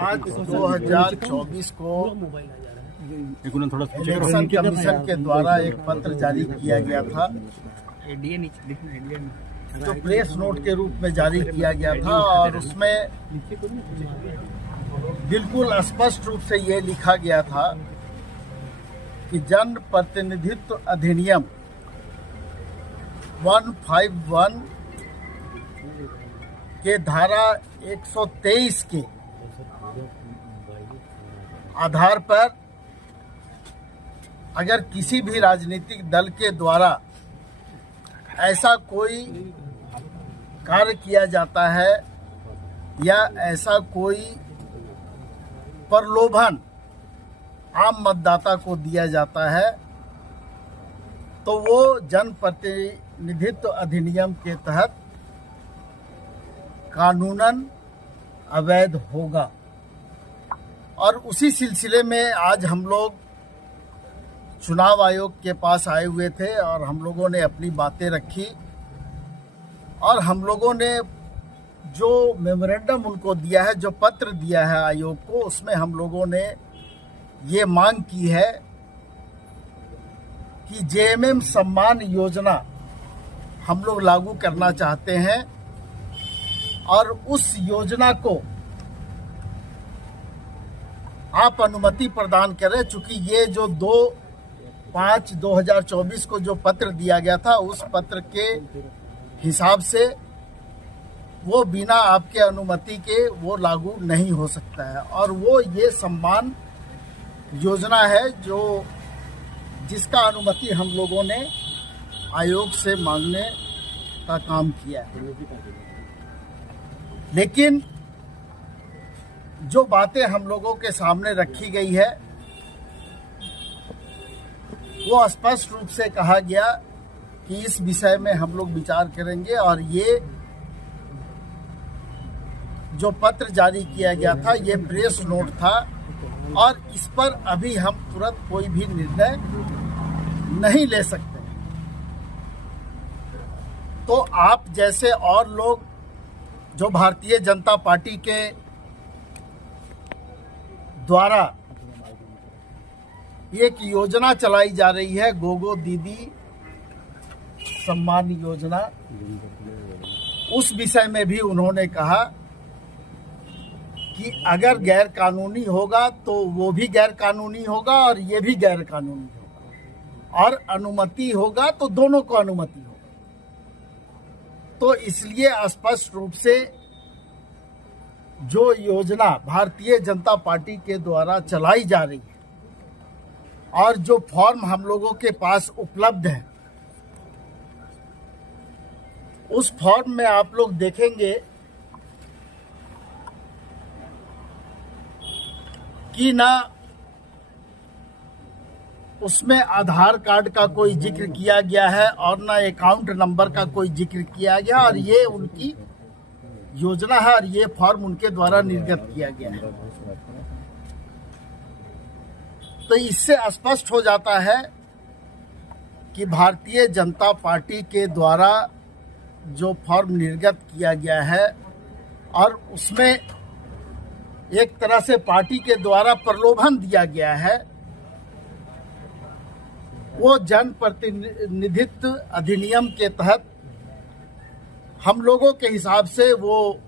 आज 2024 को election commission के द्वारा एक पत्र जारी किया गया था, जो प्रेस नोट के रूप में जारी किया गया था और उसमें बिल्कुल स्पष्ट रूप से ये लिखा गया था कि जन प्रतिनिधित्व अधिनियम 151 के धारा 123 के आधार पर अगर किसी भी राजनीतिक दल के द्वारा ऐसा कोई कार्य किया जाता है या ऐसा कोई प्रलोभन आम मतदाता को दिया जाता है, तो वो जन प्रतिनिधित्व अधिनियम के तहत कानूनन अवैध होगा। और उसी सिलसिले में आज हम लोग चुनाव आयोग के पास आए हुए थे और हम लोगों ने अपनी बातें रखी और हम लोगों ने जो मेमोरेंडम उनको दिया है, जो पत्र दिया है आयोग को, उसमें हम लोगों ने ये मांग की है कि जेएमएम सम्मान योजना हम लोग लागू करना चाहते हैं और उस योजना को आप अनुमति प्रदान करें। चूंकि ये जो 2/5/2024 को जो पत्र दिया गया था, उस पत्र के हिसाब से वो बिना आपके अनुमति के वो लागू नहीं हो सकता है। और वो ये सम्मान योजना है जो जिसका अनुमति हम लोगों ने आयोग से मांगने का काम किया है। लेकिन जो बातें हम लोगों के सामने रखी गई है, वो स्पष्ट रूप से कहा गया कि इस विषय में हम लोग विचार करेंगे और ये जो पत्र जारी किया गया था, ये प्रेस नोट था और इस पर अभी हम तुरंत कोई भी निर्णय नहीं ले सकते। तो आप जैसे और लोग जो भारतीय जनता पार्टी के द्वारा एक योजना चलाई जा रही है, गोगो दीदी सम्मान योजना, उस विषय में भी उन्होंने कहा कि अगर गैर कानूनी होगा तो वो भी गैर कानूनी होगा और ये भी गैर कानूनी होगा, और अनुमति होगा तो दोनों को अनुमति होगा। तो इसलिए स्पष्ट रूप से जो योजना भारतीय जनता पार्टी के द्वारा चलाई जा रही है और जो फॉर्म हम लोगों के पास उपलब्ध है, उस फॉर्म में आप लोग देखेंगे कि ना उसमें आधार कार्ड का कोई जिक्र किया गया है और ना अकाउंट नंबर का कोई जिक्र किया गया, और ये उनकी योजना है और ये फॉर्म उनके द्वारा निर्गत किया गया है। तो इससे स्पष्ट हो जाता है कि भारतीय जनता पार्टी के द्वारा जो फॉर्म निर्गत किया गया है और उसमें एक तरह से पार्टी के द्वारा प्रलोभन दिया गया है, वो जन प्रतिनिधित्व अधिनियम के तहत हम लोगों के हिसाब से वो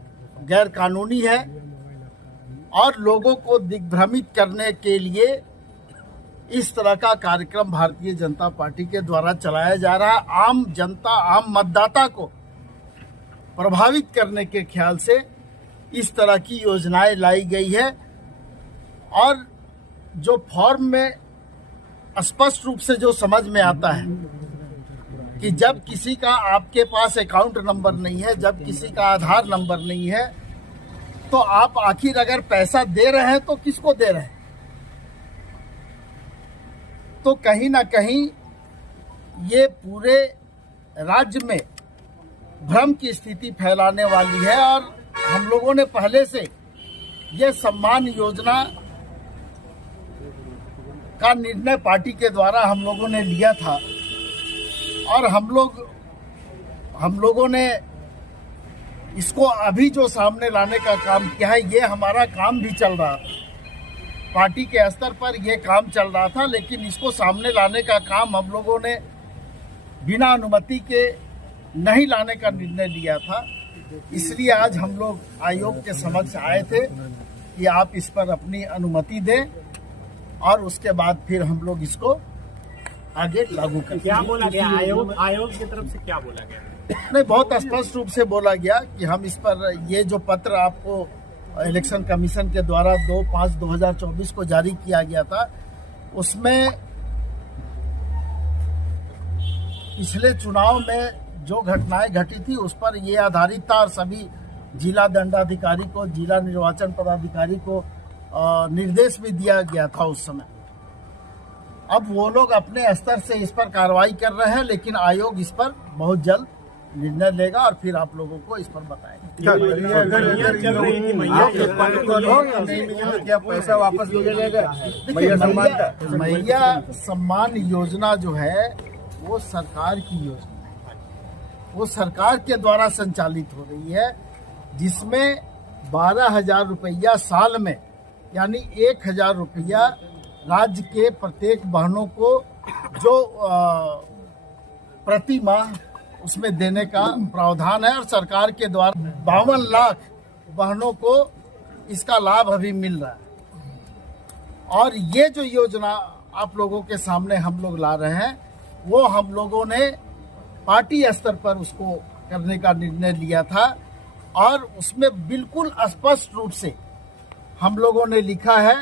गैर कानूनी है और लोगों को दिग्भ्रमित करने के लिए इस तरह का कार्यक्रम भारतीय जनता पार्टी के द्वारा चलाया जा रहा है। आम जनता, आम मतदाता को प्रभावित करने के ख्याल से इस तरह की योजनाएं लाई गई है। और जो फॉर्म में स्पष्ट रूप से जो समझ में आता है कि जब किसी का आपके पास अकाउंट नंबर नहीं है, जब किसी का आधार नंबर नहीं है, तो आप आखिर अगर पैसा दे रहे हैं तो किसको दे रहे हैं? तो कहीं ना कहीं ये पूरे राज्य में भ्रम की स्थिति फैलाने वाली है। और हम लोगों ने पहले से ये सम्मान योजना का निर्णय पार्टी के द्वारा हम लोगों ने लिया था और हम लोगों ने इसको अभी जो सामने लाने का काम किया है, ये हमारा काम भी चल रहा था, पार्टी के स्तर पर ये काम चल रहा था, लेकिन इसको सामने लाने का काम हम लोगों ने बिना अनुमति के नहीं लाने का निर्णय लिया था। इसलिए आज हम लोग आयोग के समक्ष आए थे कि आप इस पर अपनी अनुमति दें और उसके बाद फिर हम लोग इसको आगे लागू करें। क्या बोला गया आयोग की तरफ से, क्या बोला गया? नहीं, बहुत स्पष्ट रूप से बोला गया कि हम इस पर, ये जो पत्र आपको इलेक्शन कमीशन के द्वारा 2/5/2024 को जारी किया गया था, उसमें पिछले चुनाव में जो घटनाएं घटी थी उस पर ये आधारित था और सभी जिला दंडाधिकारी को, जिला निर्वाचन पदाधिकारी को निर्देश भी दिया गया था उस समय। अब वो लोग अपने स्तर से इस पर कार्रवाई कर रहे हैं, लेकिन आयोग इस पर बहुत जल्द निर्णय लेगा और फिर आप लोगों को इस पर बताएंगे। क्या पैसा वापस दिया जाएगा? मैया सम्मान योजना जो है वो सरकार की योजना है, वो सरकार के द्वारा संचालित हो रही है, जिसमें 12,000 रुपया साल में, यानी 1,000 रुपया राज्य के प्रत्येक बहनों को जो प्रति माह उसमें देने का प्रावधान है और सरकार के द्वारा 52 लाख बहनों को इसका लाभ अभी मिल रहा है। और ये जो योजना आप लोगों के सामने हम लोग ला रहे हैं, वो हम लोगों ने पार्टी स्तर पर उसको करने का निर्णय लिया था और उसमें बिल्कुल स्पष्ट रूप से हम लोगों ने लिखा है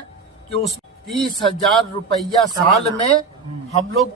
कि उस 30,000 रुपया साल में हम लोग